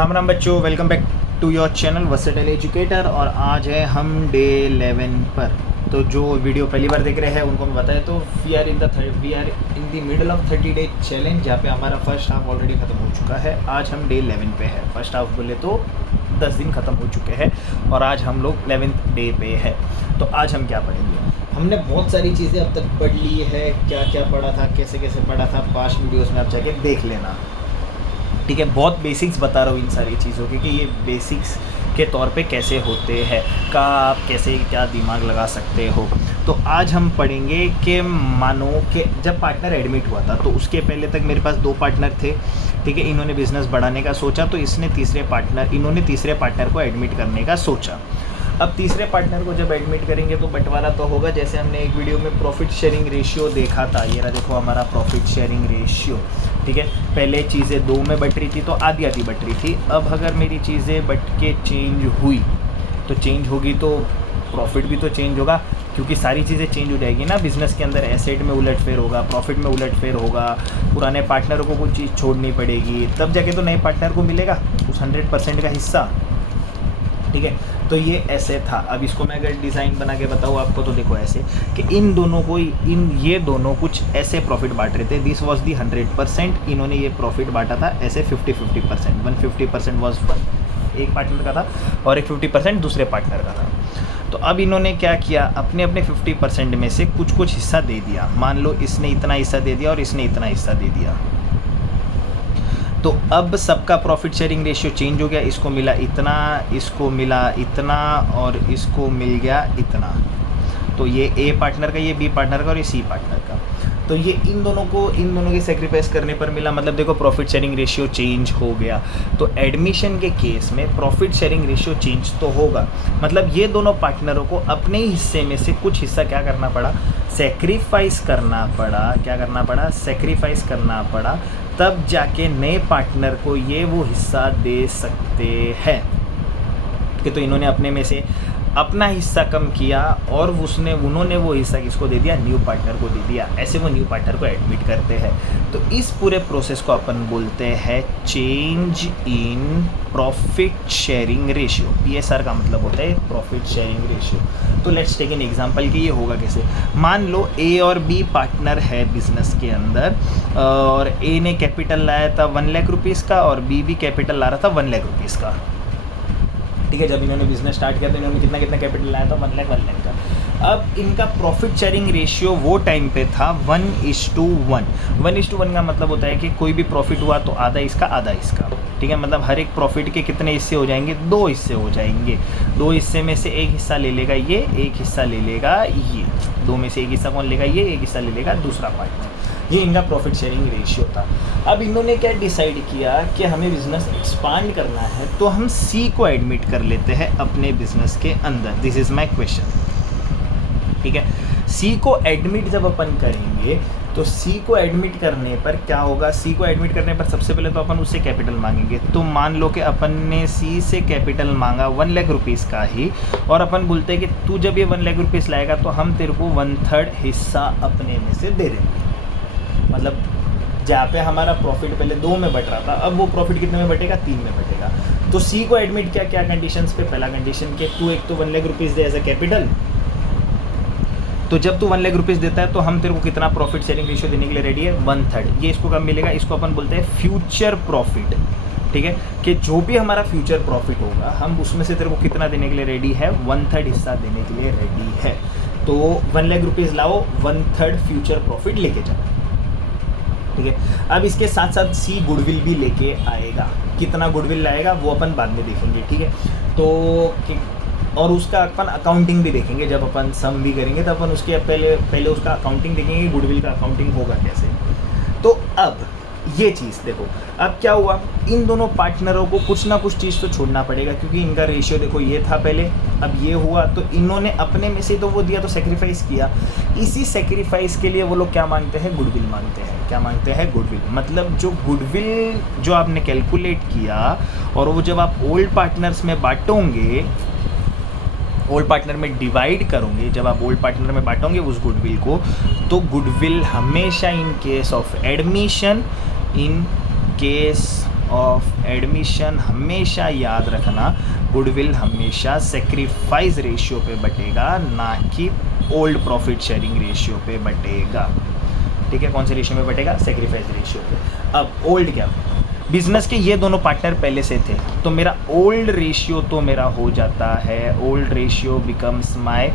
राम राम बच्चों, welcome back to your channel versatile educator. और आज है हम डे 11 पर। तो जो वीडियो पहली बार देख रहे हैं उनको मैं बताया, तो we are in the middle of 30 day challenge, जहाँ पे हमारा फर्स्ट हाफ ऑलरेडी ख़त्म हो चुका है। आज हम डे 11 पे है। फर्स्ट हाफ बोले तो 10 दिन ख़त्म हो चुके हैं और आज हम लोग 11th डे पे है। तो आज हम क्या पढ़ेंगे? हमने बहुत सारी चीज़ें अब तक पढ़ ली है। क्या क्या पढ़ा था, कैसे कैसे पढ़ा था, पास्ट वीडियोज़ में आप जाके देख लेना, ठीक है। बहुत बेसिक्स बता रहा हूँ इन सारी चीज़ों के कि ये बेसिक्स के तौर पे कैसे होते हैं, का आप कैसे क्या दिमाग लगा सकते हो। तो आज हम पढ़ेंगे कि मानो कि जब पार्टनर एडमिट हुआ था तो उसके पहले तक मेरे पास 2 पार्टनर थे, ठीक है। इन्होंने बिज़नेस बढ़ाने का सोचा तो इन्होंने तीसरे पार्टनर को एडमिट करने का सोचा। अब तीसरे पार्टनर को जब एडमिट करेंगे तो बंटवारा तो होगा, जैसे हमने एक वीडियो में प्रॉफिट शेयरिंग रेशियो देखा था। ये रहा, देखो हमारा प्रॉफिट शेयरिंग रेशियो, ठीक है। पहले चीज़ें 2 में बट रही थी तो आधी आधी बट रही थी। अब अगर मेरी चीज़ें बट के चेंज हुई तो चेंज होगी तो प्रॉफिट भी तो चेंज होगा, क्योंकि सारी चीज़ें चेंज हो जाएगी ना। बिज़नेस के अंदर एसेट में उलटफेर होगा, प्रॉफिट में उलटफेर होगा, पुराने पार्टनरों को कुछ चीज़ छोड़नी पड़ेगी, तब जाके तो नए पार्टनर को मिलेगा उस 100% का हिस्सा, ठीक है। तो ये ऐसे था। अब इसको मैं अगर डिज़ाइन बना के बताऊँ आपको तो देखो ऐसे कि ये दोनों कुछ ऐसे प्रॉफिट बांट रहे थे। दिस वाज दी 100%, इन्होंने ये प्रॉफिट बांटा था ऐसे 50-50%। 150% वॉज एक पार्टनर का था और एक 50% दूसरे पार्टनर का था। तो अब इन्होंने क्या किया, अपने अपने 50% में से कुछ कुछ हिस्सा दे दिया। मान लो इसने इतना हिस्सा दे दिया और इसने इतना हिस्सा दे दिया, तो अब सबका प्रॉफिट शेयरिंग रेशियो चेंज हो गया। इसको मिला इतना, इसको मिला इतना और इसको मिल गया इतना। तो ये ए पार्टनर का, ये बी पार्टनर का और ये सी पार्टनर का। तो ये इन दोनों के सेक्रीफाइस करने पर मिला। मतलब देखो प्रॉफिट शेयरिंग रेशियो चेंज हो गया। तो एडमिशन के केस में प्रॉफिट शेयरिंग रेशियो चेंज तो होगा, मतलब ये दोनों पार्टनरों को अपने हिस्से में से कुछ हिस्सा क्या करना पड़ा, सेक्रीफाइस करना पड़ा। क्या करना पड़ा? सेक्रीफाइस करना पड़ा। तब जाके नए पार्टनर को ये वो हिस्सा दे सकते हैं, ठीक है। तो इन्होंने अपने में से अपना हिस्सा कम किया और उन्होंने वो हिस्सा किसको दे दिया? न्यू पार्टनर को दे दिया। ऐसे वो न्यू पार्टनर को एडमिट करते हैं। तो इस पूरे प्रोसेस को अपन बोलते हैं change in profit sharing ratio. PSR का मतलब होता है प्रॉफिट शेयरिंग रेशियो। तो लेट्स टेक एन एग्जांपल कि ये होगा कैसे। मान लो A और B पार्टनर है बिजनेस के अंदर, और A ने कैपिटल लाया था 1 लाख रुपीज़ का और B भी कैपिटल ला रहा था 1 लाख रुपीज़ का, ठीक है। जब इन्होंने बिजनेस स्टार्ट किया तो इन्होंने कितना कैपिटल लाया था? 1 लाख का। अब इनका प्रॉफिट शेयरिंग रेशियो वो टाइम पे था 1:1। 1:1 का मतलब होता है कि कोई भी प्रॉफिट हुआ तो आधा इसका आधा इसका, ठीक है। मतलब हर एक प्रॉफिट के कितने हिस्से हो जाएंगे? 2 हिस्से हो जाएंगे। 2 हिस्से में से एक हिस्सा ले लेगा ये, एक हिस्सा ले लेगा ये। 2 में से एक हिस्सा कौन लेगा? ये। एक हिस्सा ले लेगा दूसरा पार्टनर। ये इनका प्रॉफिट शेयरिंग रेशियो था। अब इन्होंने क्या डिसाइड किया कि हमें बिज़नेस एक्सपांड करना है, तो हम सी को एडमिट कर लेते हैं अपने बिज़नेस के अंदर। दिस इज़ माय क्वेश्चन, ठीक है। सी को एडमिट जब अपन करेंगे तो सी को एडमिट करने पर क्या होगा? सी को एडमिट करने पर सबसे पहले तो अपन उससे कैपिटल मांगेंगे। तो मान लो कि अपन ने सी से कैपिटल मांगा 1 लाख रुपीज़ का ही, और अपन बोलते हैं कि तू जब ये 1 लाख रुपीज़ लाएगा तो हम तेरे को 1/3 हिस्सा अपने में से दे देंगे। मतलब जहाँ पे हमारा प्रॉफिट पहले 2 में बट रहा था, अब वो प्रॉफिट कितने में बटेगा? 3 में बटेगा। तो सी को एडमिट क्या कंडीशंस पे? पहला कंडीशन के तू एक तो 1 लाख रुपीज़ दे एज अ कैपिटल। तो जब तू 1 लाख रुपीज़ देता है तो हम तेरे को कितना प्रॉफिट शेयरिंग रेशियो देने के लिए रेडी है? 1/3। ये इसको कब मिलेगा? इसको अपन बोलते हैं फ्यूचर प्रॉफिट, ठीक है। कि जो भी हमारा फ्यूचर प्रॉफिट होगा हम उसमें से तेरे को कितना देने के लिए रेडी है? 1/3 हिस्सा देने के लिए रेडी है। तो 1 लाख रुपीज़ लाओ, 1/3 फ्यूचर प्रॉफिट लेके जाओ, ठीक है। अब इसके साथ साथ सी गुडविल भी लेके आएगा। कितना गुडविल लाएगा वो अपन बाद में देखेंगे, ठीक है। तो और उसका अपन अकाउंटिंग भी देखेंगे। जब अपन सम भी करेंगे तो अपन उसके पहले उसका अकाउंटिंग देखेंगे, गुडविल का अकाउंटिंग होगा कैसे। तो अब ये चीज़ देखो, अब क्या हुआ, इन दोनों पार्टनरों को कुछ ना कुछ चीज़ तो छोड़ना पड़ेगा, क्योंकि इनका रेशियो देखो ये था पहले, अब ये हुआ, तो इन्होंने अपने में से तो वो दिया, तो सेक्रीफाइस किया। इसी सेक्रीफाइस के लिए वो लोग क्या मांगते हैं? गुडविल मांगते हैं। क्या मांगते हैं? गुडविल। मतलब जो गुडविल जो आपने कैलकुलेट किया और वो जब आप ओल्ड पार्टनर्स में बांटोगे, ओल्ड पार्टनर में डिवाइड करोगे, जब आप ओल्ड पार्टनर में बांटोगे उस गुडविल को, तो गुडविल हमेशा in case of admission, in case of admission हमेशा याद रखना, गुडविल हमेशा सेक्रीफाइस रेशियो पे बटेगा, ना कि ओल्ड प्रॉफिट शेयरिंग रेशियो पे बटेगा। ठीक है, कौन से रेशियो में बटेगा? सेक्रीफाइस रेशियो पे। अब ओल्ड क्या, बिजनेस के ये दोनों पार्टनर पहले से थे, तो मेरा ओल्ड रेशियो तो मेरा हो जाता है, old ratio becomes my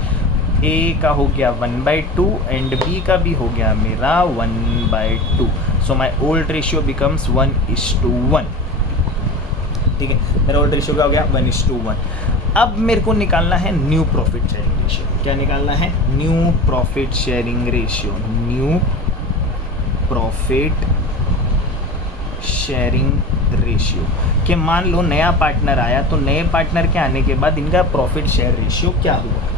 A का हो गया 1/2 एंड बी का भी हो गया मेरा 1/2। So my old ratio becomes 1:1। ठीक है, मेरा ओल्ड रेशियो क्या हो गया? 1:1। अब मेरे को निकालना है न्यू प्रॉफिट शेयरिंग रेशियो। क्या निकालना है? New profit sharing ratio. New profit sharing ratio कि मान लो नया पार्टनर आया, तो नए पार्टनर के आने के बाद इनका प्रॉफिट शेयर रेशियो क्या हुआ।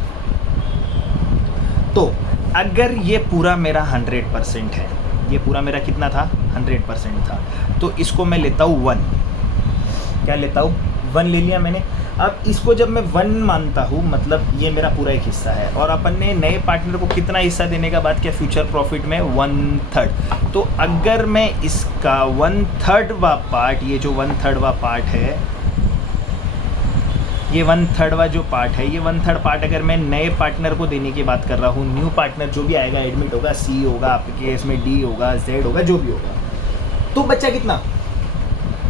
तो अगर ये पूरा मेरा 100% है, ये पूरा मेरा कितना था? 100% था, तो इसको मैं लेता हूँ 1। क्या लेता हूँ? 1 ले लिया मैंने। अब इसको जब मैं 1 मानता हूँ, मतलब ये मेरा पूरा एक हिस्सा है, और अपन ने नए पार्टनर को कितना हिस्सा देने का बात किया फ्यूचर प्रॉफिट में? 1/3। तो अगर मैं इसका 1/3 पार्ट, ये जो 1/3 पार्ट है, ये 1/3 जो पार्ट है, ये 1/3 पार्ट अगर मैं नए पार्टनर को देने की बात कर रहा हूँ, न्यू पार्टनर जो भी आएगा, एडमिट होगा, सी होगा, आपके केस में डी होगा, जेड होगा, जो भी होगा, तो बच्चा कितना?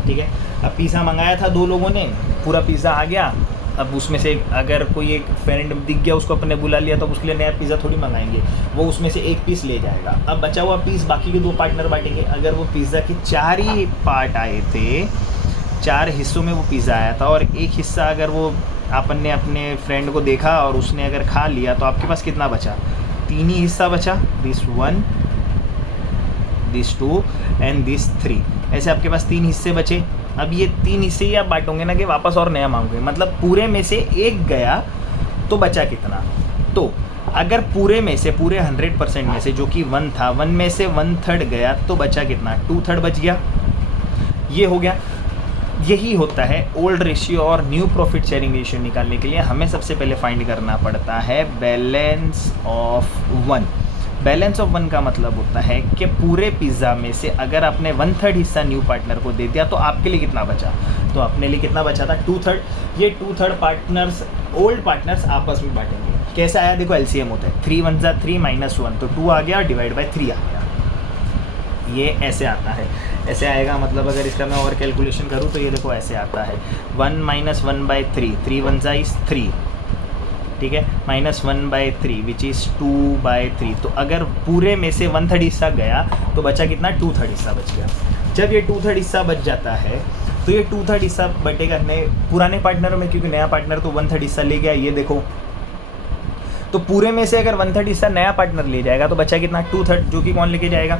ठीक है, अब पिज़्ज़ा मंगाया था 2 लोगों ने, पूरा पिज़्ज़ा आ गया। अब उसमें से अगर कोई एक फ्रेंड दिख गया, उसको अपने बुला लिया, तो उसके लिए नया पिज़्ज़ा थोड़ी मंगाएंगे, वो उसमें से एक पीस ले जाएगा। अब बचा हुआ पीस बाकी के 2 पार्टनर बांटेंगे। अगर वो पिज़्ज़ा के 4 ही पार्ट आए थे, 4 हिस्सों में वो पिज़्ज़ा आया था, और एक हिस्सा अगर वो अपन ने अपने फ्रेंड को देखा और उसने अगर खा लिया, तो आपके पास कितना बचा? 3 ही हिस्सा बचा। This 1, this 2 and this 3। ऐसे आपके पास 3 हिस्से बचे। अब ये 3 हिस्से ही आप बांटोगे ना कि वापस और नया मांगोगे, मतलब पूरे में से एक गया तो बचा कितना? तो अगर पूरे में से, पूरे 100% में से जो कि 1 था, 1 में से 1/3 गया तो बचा कितना? 2/3 बच गया। ये हो गया। यही होता है ओल्ड रेशियो और न्यू प्रॉफिट शेयरिंग रेशियो निकालने के लिए हमें सबसे पहले फाइंड करना पड़ता है बैलेंस ऑफ 1। बैलेंस ऑफ 1 का मतलब होता है कि पूरे पिज़्ज़ा में से अगर आपने 1/3 हिस्सा न्यू पार्टनर को दे दिया, तो आपके लिए कितना बचा? तो अपने लिए कितना बचा था? 2/3। ये 2/3 पार्टनर्स, ओल्ड पार्टनर्स आपस में बांटेंगे। कैसे आया? देखो, एलसीएम होता है 3 1 3 -1, तो 2 आ गया, डिवाइड बाय 3 आ गया। ये ऐसे आता है, ऐसे आएगा। मतलब अगर इसका मैं और कैलकुलेशन करूँ तो ये देखो ऐसे आता है 1 - 1/3, 3 1 इज़ 3, ठीक है, -1/3 विच इज़ 2/3। तो अगर पूरे में से 1/3 हिस्सा गया तो बचा कितना? 2/3 हिस्सा बच गया। जब ये 2/3 हिस्सा बच जाता है, तो ये 2/3 हिस्सा बटेगा नए पुराने पार्टनरों में, क्योंकि नया पार्टनर तो 1/3 हिस्सा ले गया। ये देखो, तो पूरे में से अगर 1/3 हिस्सा नया पार्टनर ले जाएगा तो बचा कितना? 2/3, जो कि कौन लेके जाएगा?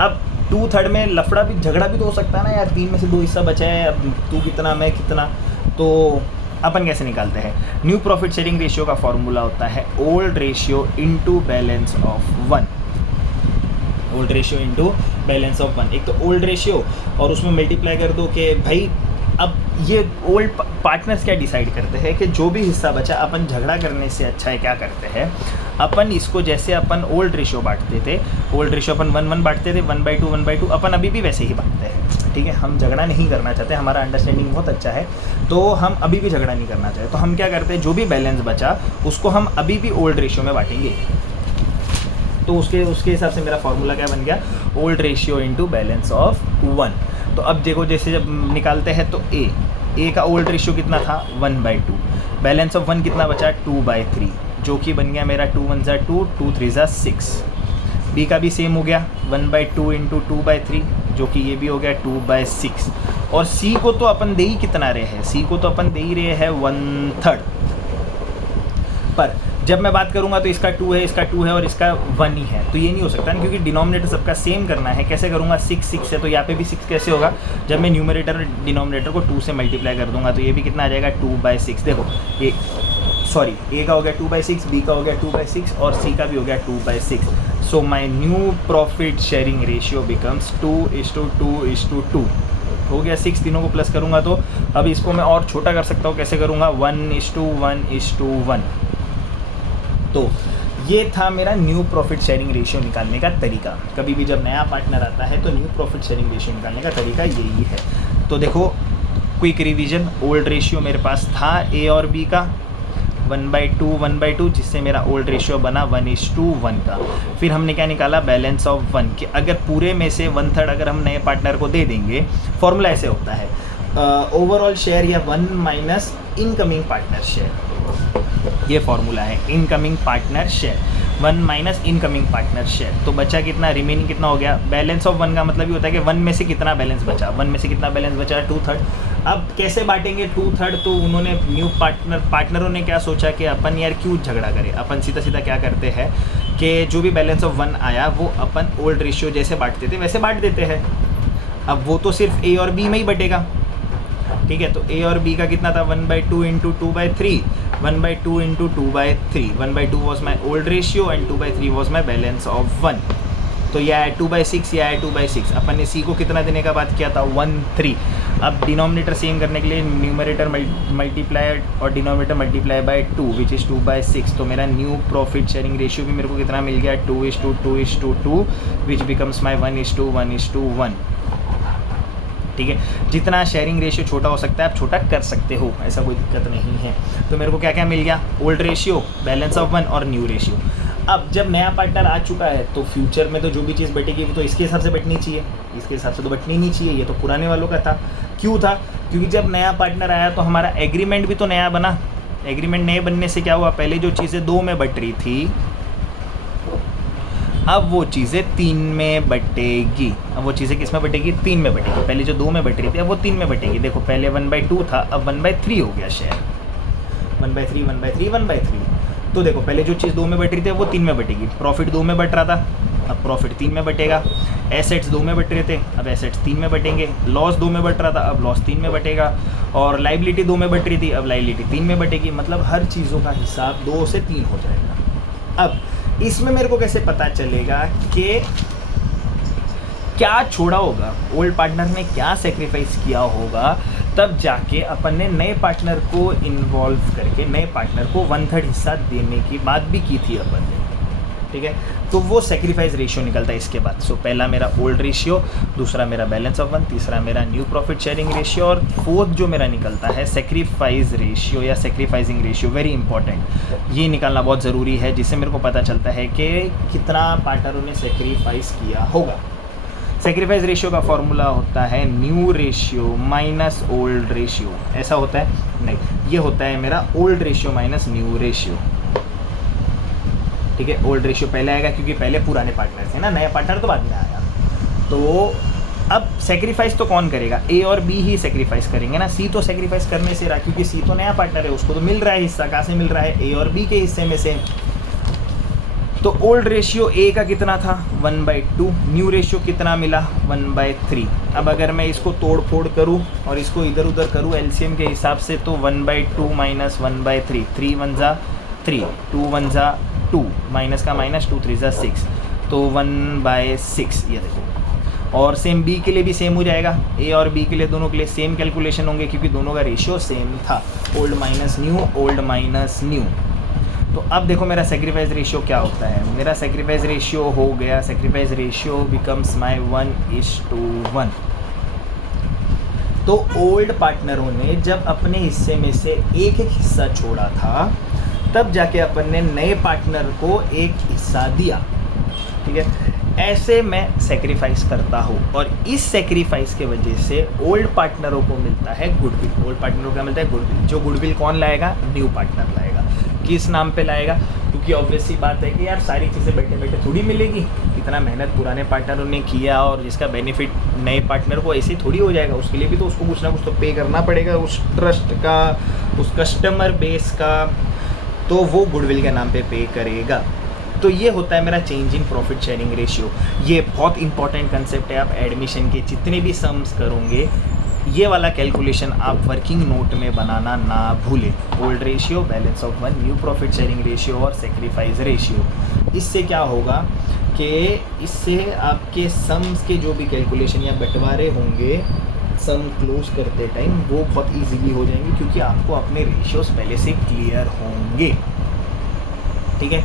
अब 2/3 में लफड़ा भी, झगड़ा भी तो हो सकता है ना यार, 3 में से 2 हिस्सा बचा है, अब तू कितना मैं कितना, तो अपन कैसे निकालते हैं? न्यू प्रॉफिट शेयरिंग रेशियो का फॉर्मूला होता है old ratio into balance of 1। Old ratio into balance of 1। एक तो ओल्ड रेशियो और उसमें मल्टीप्लाई कर दो कि भाई, अब ये ओल्ड पार्टनर्स क्या डिसाइड करते हैं कि जो भी हिस्सा बचा, अपन झगड़ा करने से अच्छा है क्या करते हैं, अपन इसको, जैसे अपन ओल्ड रेशियो बांटते थे, ओल्ड रेशियो अपन 1/1 बांटते थे, 1/2 1/2, अपन अभी भी वैसे ही बांटते हैं। ठीक है, हम झगड़ा नहीं करना चाहते, हमारा अंडरस्टैंडिंग बहुत अच्छा है, तो हम अभी भी झगड़ा नहीं करना चाहते। तो हम क्या करते हैं, जो भी बैलेंस बचा उसको हम अभी भी ओल्ड रेशियो में बांटेंगे। तो उसके हिसाब से मेरा फॉर्मूला क्या बन गया? Old ratio into balance of 1। तो अब देखो, जैसे जब निकालते हैं तो ए का ओल्ड रेशियो कितना था? 1/2। बैलेंस ऑफ 1 कितना बचा? 2/3, जो कि बन गया मेरा 2 1 2, 2 3 6। बी का भी सेम हो गया 1/2 इंटू 2/3, जो कि ये भी हो गया 2/6। और सी को तो अपन दे ही कितना रहे हैं? सी को तो अपन दे ही रहे हैं 1/3। पर जब मैं बात करूंगा तो इसका 2 है, इसका 2 है और इसका 1 ही है, तो ये नहीं हो सकता ना, क्योंकि डिनोमिनेटर सबका सेम करना है। कैसे करूंगा? 6 है, तो यहाँ पे भी 6 कैसे होगा? जब मैं न्यूमरेटर और डिनोमिनेटर को 2 से मल्टीप्लाई कर दूंगा, तो ये भी कितना आ जाएगा? 2/6। देखो, ये सॉरी, ए का हो गया 2/6, बी का हो गया 2/6 और सी का भी हो गया 2/6। So my new profit sharing ratio becomes 2:2:2 हो गया। 6 तीनों को प्लस करूँगा तो अब इसको मैं और छोटा कर सकता हूँ। कैसे करूँगा? 1:1:1। तो ये था मेरा न्यू प्रॉफिट शेयरिंग रेशियो निकालने का तरीका। कभी भी जब नया पार्टनर आता है तो न्यू प्रॉफिट शेयरिंग रेशियो निकालने का तरीका यही है। तो देखो क्विक रिवीजन, ओल्ड रेशियो मेरे पास था ए और बी का 1/2 जिससे मेरा ओल्ड रेशियो बना 1:1 का। फिर हमने क्या निकाला, बैलेंस ऑफ 1 कि अगर पूरे में से 1/3 अगर हम नए पार्टनर को दे देंगे, फॉर्मूला ऐसे होता है ओवरऑल शेयर या 1 माइनस इनकमिंग पार्टनर शेयर, ये फॉर्मूला है incoming partner share, 1 minus incoming partner share. तो बचा कितना, रिमेनिंग कितना हो गया, बैलेंस ऑफ 1 का मतलब ये होता है कि 1 में से कितना बैलेंस बचा, 1 में से कितना बैलेंस बचा, 2/3। अब कैसे बांटेंगे 2/3, तो उन्होंने न्यू पार्टनरों ने क्या सोचा कि अपन यार क्यों झगड़ा करें, अपन सीधा सीधा क्या करते हैं कि जो भी बैलेंस ऑफ 1 आया वो अपन ओल्ड रेशियो जैसे बांटते थे वैसे बांट देते हैं। अब वो तो सिर्फ ए और बी में ही बटेगा, ठीक है। तो ए और बी का कितना था, 1/2 into 2/3, 1/2 into 2/3, 1/2 was my old ratio and 2/3 was my balance of 1। तो यह है 2/6, यह है 2/6। अपन ने सी को कितना देने का बात किया था, 1/3। अब डिनोमिनेटर सेम करने के लिए न्यूमरेटर मल्टीप्लाई और denominator multiply by 2 which is 2/6। तो मेरा न्यू प्रॉफिट शेयरिंग रेशियो भी मेरे को कितना मिल गया, 2:2:2 विच बिकम्स माई 1:1:1। ठीक है, जितना शेयरिंग रेशियो छोटा हो सकता है आप छोटा कर सकते हो, ऐसा कोई दिक्कत नहीं है। तो मेरे को क्या क्या मिल गया, ओल्ड रेशियो, बैलेंस ऑफ 1 और न्यू रेशियो। अब जब नया पार्टनर आ चुका है तो फ्यूचर में तो जो भी चीज़ बटेगी वो तो इसके हिसाब से बटनी चाहिए, इसके हिसाब से तो बटनी नहीं चाहिए, ये तो पुराने वालों का था। क्यों था, क्योंकि जब नया पार्टनर आया तो हमारा एग्रीमेंट भी तो नया बना। एग्रीमेंट नए बनने से क्या हुआ, पहले जो चीज़ें 2 में बट रही थी अब वो चीज़ें 3 में बटेगी। अब वो चीज़ें किस में बटेगी, 3 में बटेगी। पहले जो 2 में बट रही थी अब वो 3 में बटेगी। देखो पहले 1/2 था, अब 1/3 हो गया शेयर, 1/3 1/3 1/3। तो देखो पहले जो चीज़ 2 में बट रही थी वो 3 में बटेगी। प्रॉफिट 2 में बट रहा था, अब प्रॉफिट 3 में बटेगा। एसेट्स 2 में बट रहे थे, अब एसेट्स 3 में बटेंगे। लॉस 2 में बट रहा था, अब लॉस 3 में बटेगा। और लाइबिलिटी 2 में बट रही थी, अब लाइबिलिटी 3 में बटेगी। मतलब हर चीज़ों का हिसाब 2 से 3 हो जाएगा। अब इसमें मेरे को कैसे पता चलेगा कि क्या छोड़ा होगा, ओल्ड पार्टनर ने क्या सेक्रीफाइस किया होगा, तब जाके अपन ने नए पार्टनर को इन्वॉल्व करके नए पार्टनर को 1/3 हिस्सा देने की बात भी की थी अपन ने, ठीक है। तो वो सेक्रीफाइस रेशियो निकलता है इसके बाद। सो पहला मेरा ओल्ड रेशियो, दूसरा मेरा बैलेंस ऑफ 1, तीसरा मेरा न्यू प्रॉफिट शेयरिंग रेशियो और फोर्थ जो मेरा निकलता है सेक्रीफाइस रेशियो या सेक्रीफाइसिंग रेशियो। वेरी इंपॉर्टेंट, ये निकालना बहुत ज़रूरी है जिससे मेरे को पता चलता है कि कितना पार्टनरों ने सेक्रीफाइस किया होगा। सेक्रीफाइस रेशियो का फॉर्मूला होता है new ratio minus old ratio. ऐसा होता है नहीं, ये होता है मेरा old ratio minus new ratio, ठीक है। ओल्ड रेशियो पहले आएगा क्योंकि पहले पुराने पार्टनर थे ना, नया पार्टनर तो बाद में आया। तो अब सेक्रीफाइस तो कौन करेगा, ए और बी ही सेक्रीफाइस करेंगे ना। सी तो सेक्रीफाइस करने से रहा क्योंकि सी तो नया पार्टनर है, उसको तो मिल रहा है हिस्सा। कहाँ से मिल रहा है, ए और बी के हिस्से में से। तो ओल्ड रेशियो ए का कितना था, 1/2। न्यू रेशियो कितना मिला, 1/3। अब अगर मैं इसको तोड़ फोड़ करूँ और इसको इधर उधर करूँ एलसीएम के हिसाब से, तो 1/2 माइनस 1/3, 3 1 जा 3, 2 1 जा 2, माइनस का माइनस, 2 3 जा 6, तो 1/6 ये देखो। और सेम बी के लिए भी सेम हो जाएगा, ए और बी के लिए दोनों के लिए सेम कैलकुलेशन होंगे क्योंकि दोनों का रेशियो सेम था, old minus new, old minus new. तो अब देखो मेरा सेक्रीफाइस रेशियो क्या होता है, मेरा सेक्रीफाइस रेशियो हो गया, सेक्रीफाइस रेशियो बिकम्स माई 1:1। तो ओल्ड पार्टनरों ने जब अपने हिस्से में से एक एक हिस्सा छोड़ा था तब जाके अपन ने नए पार्टनर को एक हिस्सा दिया, ठीक है। ऐसे मैं सेक्रीफाइस करता हूँ और इस सेक्रीफाइस के वजह से ओल्ड पार्टनरों को मिलता है गुडविल। ओल्ड पार्टनरों को क्या मिलता है, गुडविल। जो गुडविल कौन लाएगा, न्यू पार्टनर लाएगा। किस नाम पे लाएगा, क्योंकि ऑब्वियस सी बात है कि यार सारी चीज़ें बैठे बैठे थोड़ी मिलेगी। इतना मेहनत पुराने पार्टनरों ने किया और जिसका बेनिफिट नए पार्टनर को ऐसे ही थोड़ी हो जाएगा, उसके लिए भी तो उसको कुछ ना कुछ तो पे करना पड़ेगा, उस ट्रस्ट का, उस कस्टमर बेस का, तो वो गुडविल के नाम पे करेगा। तो ये होता है मेरा change in profit sharing ratio. ये बहुत इंपॉर्टेंट कंसेप्ट है। आप एडमिशन के जितने भी सम्स करोगे ये वाला कैलकुलेशन आप वर्किंग नोट में बनाना ना भूलें। Old ratio, balance of 1, new profit sharing ratio और सेक्रीफाइस रेशियो। इससे क्या होगा कि इससे आपके सम्स के जो भी कैलकुलेशन या बंटवारे होंगे सम क्लोज करते टाइम वो बहुत ईजीली हो जाएंगे क्योंकि आपको अपने रेशियोज पहले से क्लियर होंगे, ठीक है।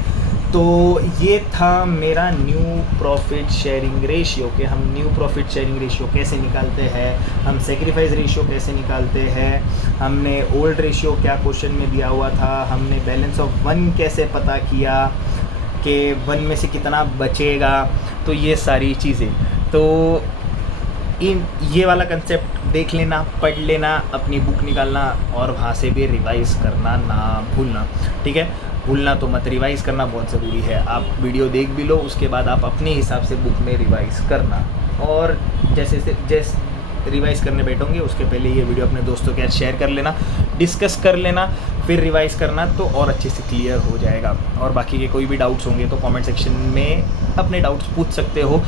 तो ये था मेरा न्यू प्रॉफिट शेयरिंग रेशियो कि हम न्यू प्रॉफिट शेयरिंग रेशियो कैसे निकालते हैं, हम सेक्रीफाइस रेशियो कैसे निकालते हैं, हमने ओल्ड रेशियो क्या क्वेश्चन में दिया हुआ था, हमने बैलेंस ऑफ 1 कैसे पता किया कि 1 में से कितना बचेगा। तो ये सारी चीज़ें, तो ये वाला कंसेप्ट देख लेना, पढ़ लेना, अपनी बुक निकालना और वहाँ से भी रिवाइज़ करना ना भूलना, ठीक है। भूलना तो मत, रिवाइज़ करना बहुत ज़रूरी है। आप वीडियो देख भी लो, उसके बाद आप अपने हिसाब से बुक में रिवाइज़ करना, और जैसे रिवाइज़ करने बैठोगे उसके पहले ये वीडियो अपने दोस्तों के साथ शेयर कर लेना, डिस्कस कर लेना, फिर रिवाइज़ करना तो और अच्छे से क्लियर हो जाएगा। और बाकी के कोई भी डाउट्स होंगे तो कमेंट सेक्शन में अपने डाउट्स पूछ सकते हो,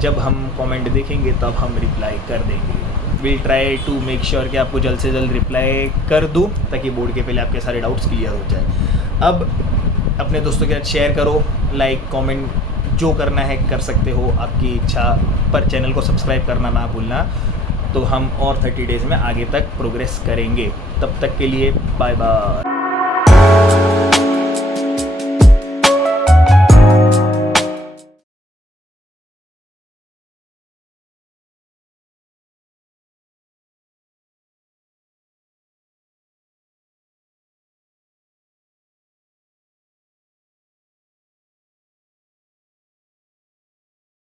जब हम कमेंट देखेंगे तब हम रिप्लाई कर देंगे। Will try to make sure कि आपको जल्द से जल्द रिप्लाई कर दूँ, ताकि बोर्ड के पहले आपके सारे डाउट्स क्लियर हो जाए। अब अपने दोस्तों के साथ शेयर करो, लाइक कमेंट जो करना है कर सकते हो, आपकी इच्छा, पर चैनल को सब्सक्राइब करना ना भूलना। तो हम और 30 डेज़ में आगे तक प्रोग्रेस करेंगे। तब तक के लिए बाय बाय।